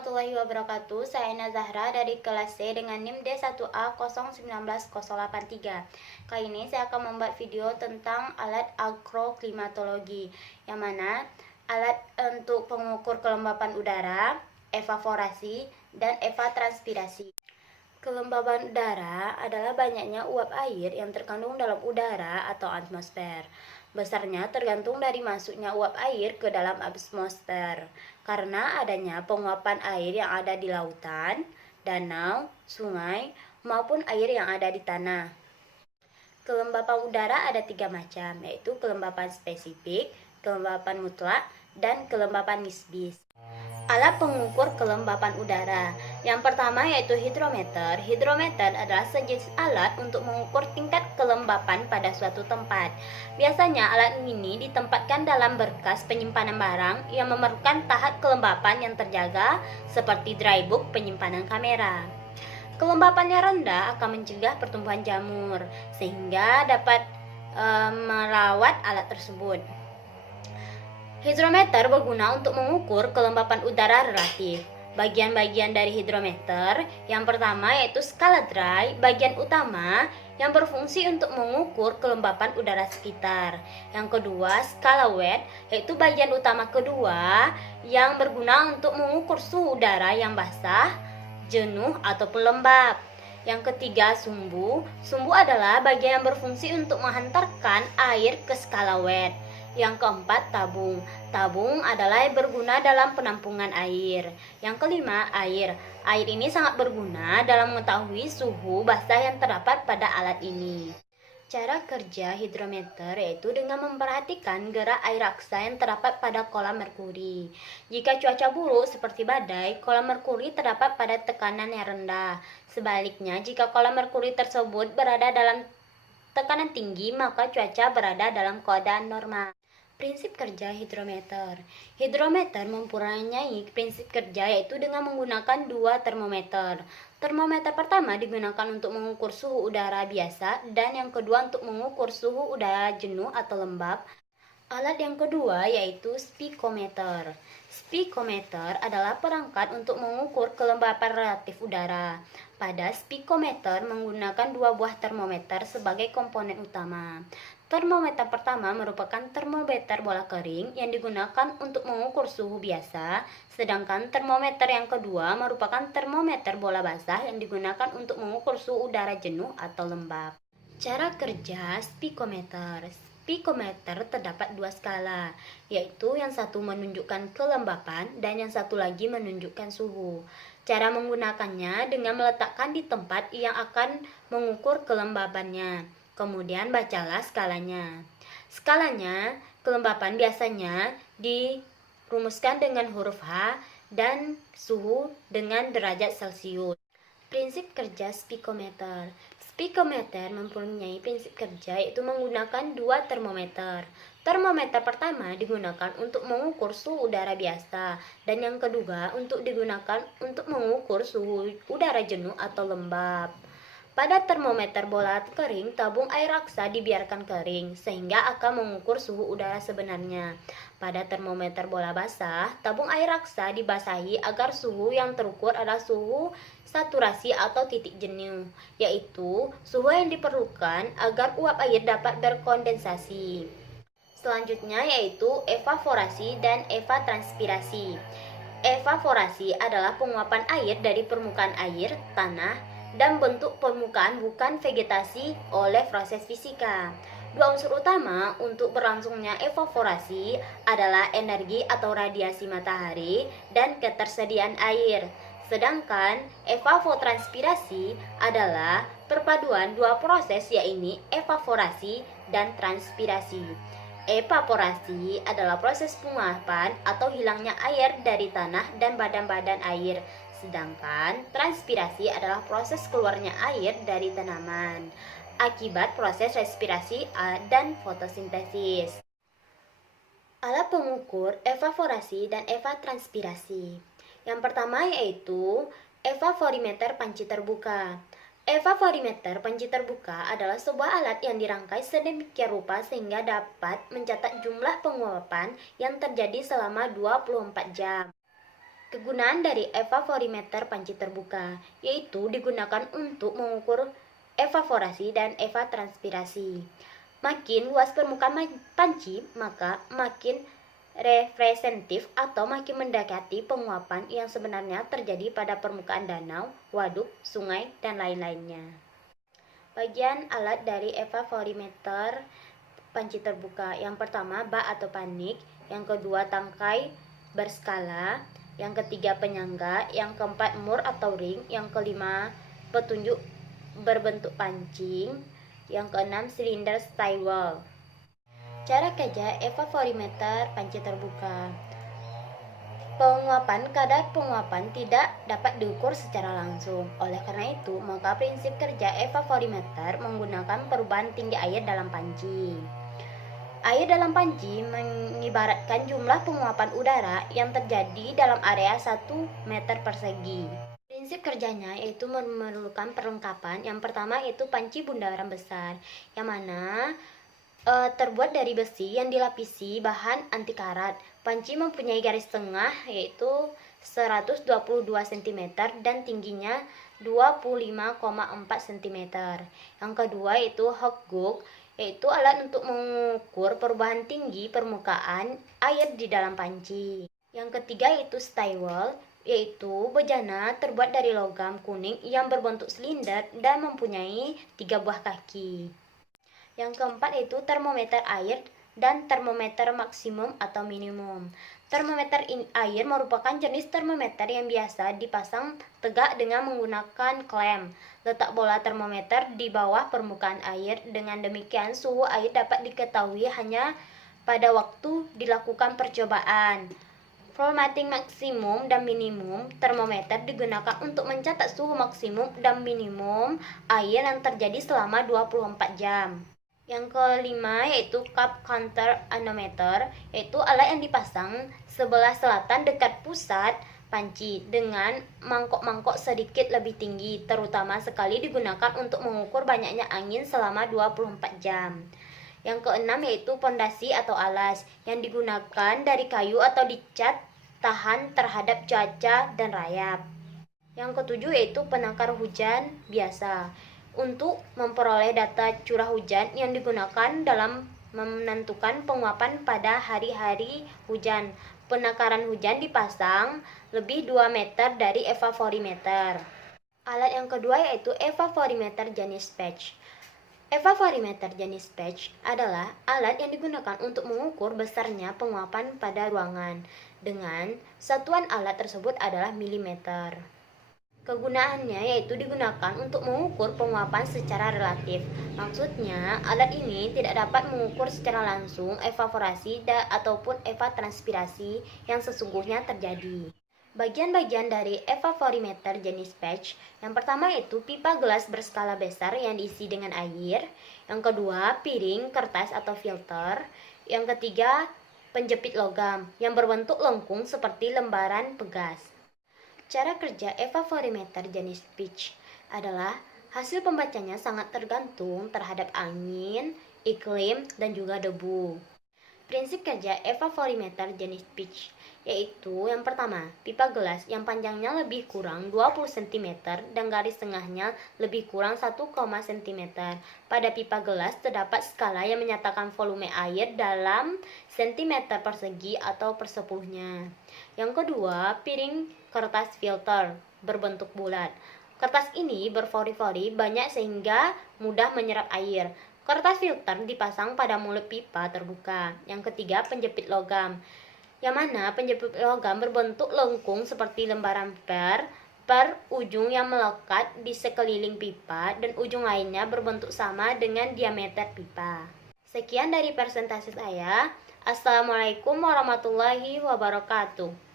warahmatullahi wabarakatuh. Saya Ina Zahra dari kelas C dengan NIM D1A019083. Kali ini saya akan membuat video tentang alat agroklimatologi, yang mana alat untuk pengukur kelembapan udara, evaporasi, dan evapotranspirasi. Kelembaban udara adalah banyaknya uap air yang terkandung dalam udara atau atmosfer. Besarnya tergantung dari masuknya uap air ke dalam atmosfer, karena adanya penguapan air yang ada di lautan, danau, sungai, maupun air yang ada di tanah. Kelembapan udara ada 3 macam, yaitu kelembapan spesifik, kelembapan mutlak, dan kelembapan nisbi. Alat pengukur kelembapan udara. Yang pertama yaitu hidrometer. Hidrometer adalah sejenis alat untuk mengukur tingkat kelembapan pada suatu tempat. Biasanya alat ini ditempatkan dalam berkas penyimpanan barang yang memerlukan tahap kelembapan yang terjaga, seperti dry book penyimpanan kamera. Kelembapannya rendah akan mencegah pertumbuhan jamur, sehingga dapat merawat alat tersebut. Hidrometer berguna untuk mengukur kelembapan udara relatif. Bagian-bagian dari hidrometer, yang pertama yaitu skala dry, bagian utama yang berfungsi untuk mengukur kelembapan udara sekitar. Yang kedua, skala wet, yaitu bagian utama kedua yang berguna untuk mengukur suhu udara yang basah, jenuh, ataupun lembab. Yang ketiga, sumbu. Sumbu adalah bagian yang berfungsi untuk menghantarkan air ke skala wet. Yang keempat, tabung. Tabung adalah yang berguna dalam penampungan air. Yang kelima, air. Air ini sangat berguna dalam mengetahui suhu basah yang terdapat pada alat ini. Cara kerja hidrometer yaitu dengan memperhatikan gerak air raksa yang terdapat pada kolam merkuri. Jika cuaca buruk seperti badai, kolam merkuri terdapat pada tekanan yang rendah. Sebaliknya, jika kolam merkuri tersebut berada dalam tekanan tinggi, maka cuaca berada dalam keadaan normal. Prinsip kerja hidrometer. Hidrometer mempunyai prinsip kerja yaitu dengan menggunakan 2 termometer. Termometer pertama digunakan untuk mengukur suhu udara biasa, dan yang kedua untuk mengukur suhu udara jenuh atau lembab. Alat yang kedua yaitu speedometer. Speedometer adalah perangkat untuk mengukur kelembapan relatif udara. Pada speedometer menggunakan 2 buah termometer sebagai komponen utama. Termometer pertama merupakan termometer bola kering yang digunakan untuk mengukur suhu biasa, sedangkan termometer yang kedua merupakan termometer bola basah yang digunakan untuk mengukur suhu udara jenuh atau lembab. Cara kerja speedometer. Speedometer terdapat 2 skala, yaitu yang satu menunjukkan kelembapan dan yang satu lagi menunjukkan suhu. Cara menggunakannya dengan meletakkan di tempat yang akan mengukur kelembapannya. Kemudian bacalah skalanya. Skalanya, kelembapan biasanya dirumuskan dengan huruf H dan suhu dengan derajat Celcius. Prinsip kerja speedometer. Speedometer mempunyai prinsip kerja yaitu menggunakan 2 termometer. Termometer pertama digunakan untuk mengukur suhu udara biasa, dan yang kedua digunakan untuk mengukur suhu udara jenuh atau lembab. Pada termometer bola kering, tabung air raksa dibiarkan kering, sehingga akan mengukur suhu udara sebenarnya. Pada termometer bola basah, tabung air raksa dibasahi agar suhu yang terukur adalah suhu saturasi atau titik jenuh, yaitu suhu yang diperlukan agar uap air dapat berkondensasi. Selanjutnya yaitu evaporasi dan evapotranspirasi. Evaporasi adalah penguapan air dari permukaan air, tanah, dan bentuk permukaan bukan vegetasi oleh proses fisika. 2 unsur utama untuk berlangsungnya evaporasi adalah energi atau radiasi matahari dan ketersediaan air. Sedangkan evapotranspirasi adalah perpaduan 2 proses, yaitu evaporasi dan transpirasi. Evaporasi adalah proses penguapan atau hilangnya air dari tanah dan badan-badan air. Sedangkan transpirasi adalah proses keluarnya air dari tanaman akibat proses respirasi dan fotosintesis. Alat pengukur evaporasi dan evapotranspirasi. Yang pertama yaitu evaporimeter panci terbuka. Evaporimeter panci terbuka adalah sebuah alat yang dirangkai sedemikian rupa sehingga dapat mencatat jumlah penguapan yang terjadi selama 24 jam. Kegunaan dari evaporimeter panci terbuka yaitu digunakan untuk mengukur evaporasi dan evapotranspirasi. Makin luas permukaan panci, maka makin representatif atau makin mendekati penguapan yang sebenarnya terjadi pada permukaan danau, waduk, sungai, dan lain-lainnya. Bagian alat dari evaporimeter panci terbuka. Yang pertama, bak atau panik. Yang kedua, tangkai berskala. Yang ketiga, penyangga. Yang keempat, mur atau ring. Yang kelima, petunjuk berbentuk pancing. Yang keenam, silinder stywall. Cara kerja evaporimeter panci terbuka. Kadar penguapan tidak dapat diukur secara langsung. Oleh karena itu, maka prinsip kerja evaporimeter menggunakan perubahan tinggi air dalam panci. Air dalam panci mengibaratkan jumlah penguapan udara yang terjadi dalam area 1 meter persegi. Prinsip kerjanya yaitu memerlukan perlengkapan. Yang pertama yaitu panci bundaran besar, yang mana terbuat dari besi yang dilapisi bahan anti karat. Panci mempunyai garis tengah yaitu 122 cm dan tingginya 25,4 cm. Yang kedua yaitu hogg, yaitu alat untuk mengukur perubahan tinggi permukaan air di dalam panci. Yang ketiga yaitu stywall, yaitu bejana terbuat dari logam kuning yang berbentuk silinder dan mempunyai 3 buah kaki. Yang keempat yaitu termometer air dan termometer maksimum atau minimum. Termometer air merupakan jenis termometer yang biasa dipasang tegak dengan menggunakan klem. Letak bola termometer di bawah permukaan air. Dengan demikian suhu air dapat diketahui hanya pada waktu dilakukan percobaan. Formatting maksimum dan minimum termometer digunakan untuk mencatat suhu maksimum dan minimum air yang terjadi selama 24 jam. Yang kelima yaitu cup counter anemometer, yaitu alat yang dipasang sebelah selatan dekat pusat panci dengan mangkok-mangkok sedikit lebih tinggi, terutama sekali digunakan untuk mengukur banyaknya angin selama 24 jam. Yang keenam yaitu pondasi atau alas yang digunakan dari kayu atau dicat tahan terhadap cuaca dan rayap. Yang ketujuh yaitu penangkar hujan biasa, untuk memperoleh data curah hujan yang digunakan dalam menentukan penguapan pada hari-hari hujan. Penakaran hujan dipasang lebih 2 meter dari evaporimeter. Alat yang kedua yaitu evaporimeter jenis patch. Evaporimeter jenis patch adalah alat yang digunakan untuk mengukur besarnya penguapan pada ruangan, dengan satuan alat tersebut adalah milimeter. Kegunaannya yaitu digunakan untuk mengukur penguapan secara relatif. Maksudnya, alat ini tidak dapat mengukur secara langsung evaporasi ataupun evapotranspirasi yang sesungguhnya terjadi. Bagian-bagian dari evaporimeter jenis patch, yang pertama yaitu pipa gelas berskala besar yang diisi dengan air. Yang kedua, piring, kertas atau filter. Yang ketiga, penjepit logam yang berbentuk lengkung seperti lembaran pegas. Cara kerja evaporimeter jenis pitch adalah hasil pembacanya sangat tergantung terhadap angin, iklim, dan juga debu. Prinsip kerja evaporimeter jenis pitch yaitu yang pertama, pipa gelas yang panjangnya lebih kurang 20 cm dan garis tengahnya lebih kurang 1, cm. Pada pipa gelas terdapat skala yang menyatakan volume air dalam cm persegi atau persepuluhnya. Yang kedua, piring kertas filter berbentuk bulat. Kertas ini berfori-fori banyak sehingga mudah menyerap air. Kertas filter dipasang pada mulut pipa terbuka. Yang ketiga, penjepit logam, yang mana penjepit logam berbentuk lengkung seperti lembaran per ujung yang melekat di sekeliling pipa dan ujung lainnya berbentuk sama dengan diameter pipa. Sekian dari presentasi saya. Assalamualaikum warahmatullahi wabarakatuh.